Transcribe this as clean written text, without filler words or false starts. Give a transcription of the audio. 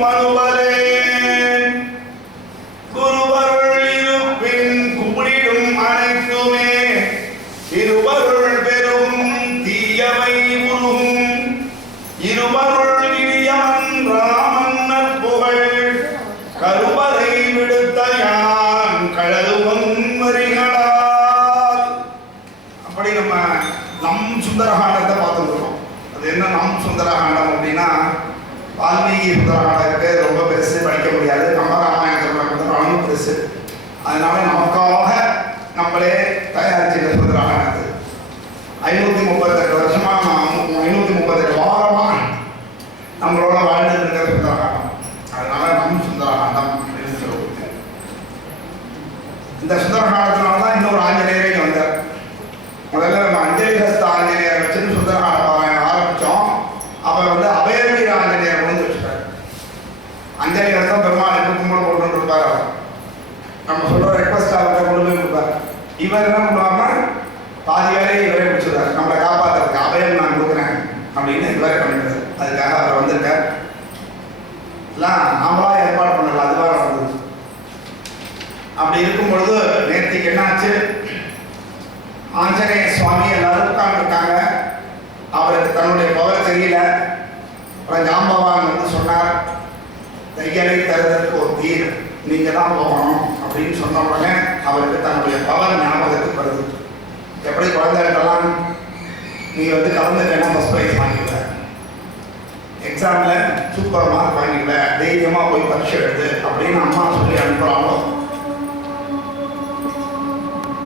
பணுவலே குருவருள் இருப்பின் கும்பிடும் அனைத்துமே இருவருள் பெரும் தீயவை உருகும் இருவருள் இனியவன் ராமன் நற்புகழ் கருவறை விடுத்த யான் கழலுவன் வரிகளால். அப்படி நம்ம நம் சுந்தரகாண்டத்தை பார்த்துருக்கோம். அது என்ன நம் சுந்தரகாண்டம் அப்படின்னா, வால்மீகி சுந்தரகாண்டத்துக்கு ரொம்ப பெருசு, படிக்க முடியாது. நம்ம ராமாயணத்தில் பெருசு. அதனால நமக்காக நம்மளே தயாரிச்சுட்ட சுந்தரகாண்டத்து 538 வருஷமா 538 வாரமா நம்மளோட வாழ்ந்து இருக்கிற சுந்தரகாண்டம். அதனால நம் சுந்தரகாண்டம் அப்படின்னு சொல்லுவது. இந்த சுந்தரகாண்டத்தினால தான் இன்னொரு ஆஞ்சநேயரே வந்தார். முதல்ல நம்ம அஞ்சலிஹஸ்த ஆஞ்சநேயர் வச்சுட்டு சுந்தரகாண்ட பாராயணம் ஆரம்பித்தோம். அவர் அபயவீர ஆஞ்சநேயர் கொண்டு வச்சுட்டார். அஞ்சலிஹஸ்தம் பெருமாள் எப்படி கும்பல் கொண்டு இருப்பார். அவர் நம்ம சொல்கிற ரெக்வஸ்ட் அவர்கிட்ட கொண்டு போய் கொடுப்பார். இவர் என்ன பண்ணுவாங்க, பாதி வேலையை இவரே முடிச்சுடுறாரு. நம்மளை காப்பாற்றுறதுக்கு அபயம் நான் கொடுக்குறேன் அப்படின்னு இவரே பண்ணிடுறாரு. அதுக்காக அவர் வந்திருக்கார். எல்லாம் நாமளா ஏற்பாடு பண்ணல, அதுவாக வந்தது. அப்படி இருக்கும் பொழுது நேற்றுக்கு என்னாச்சு, ஆஞ்சநேய சுவாமி எல்லாரும் உட்கார்ந்துருக்காங்க. அவருக்கு தன்னுடைய பவர் தெரியல. அப்புறம் ஜாம்பவான் சொன்னார், தையலை தருவதற்கு ஒரு தீர், நீங்க தான் போகணும் அப்படின்னு சொன்ன உடனே அவருக்கு தன்னுடைய பவர் ஞாபகத்துக்கு வருது. எப்படி குழந்தைகிட்டலாம் நீ கலந்துட்டேன்னா ஃபர்ஸ்ட் ப்ரைஸ் வாங்கிடுவ, எக்ஸாமில் சூப்பர் மார்க் வாங்கிடுவ, தைரியமாக போய் பரீட்சை எழுது அப்படின்னு அம்மா சொல்லி அனுப்புகிறாங்களோ